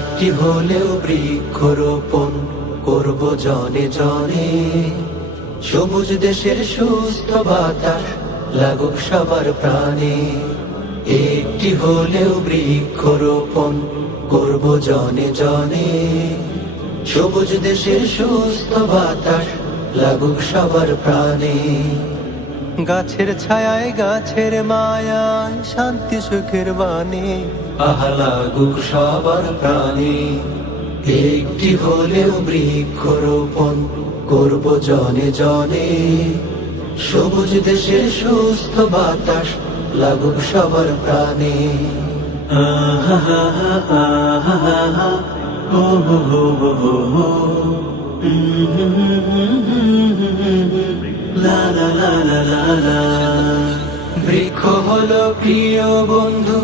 একটি হলেও বৃক্ষরোপণ করব জনে জনে। সবুজ দেশের সুস্থ বাতাস লাগুক সবার প্রাণে। একটি হলেও বৃক্ষরোপণ করব জনে জনে। সবুজ দেশের সুস্থ বাতাস লাগুক সবার প্রাণে। গাছের ছায়ায় গাছের মায়ায় শান্তি সুখের বাণী। আহা লাগুক সবার প্রাণে। একটি হলেও বৃক্ষরোপণ করব জনে জনে। সবুজ দেশের সুস্থ বাতাস লাগুক সবার প্রাণে। আহা হা হা আহা হা হা ও হো হো হো হো হো লা লা লা লা লা বৃক্ষ হলো প্রিয় বন্ধু।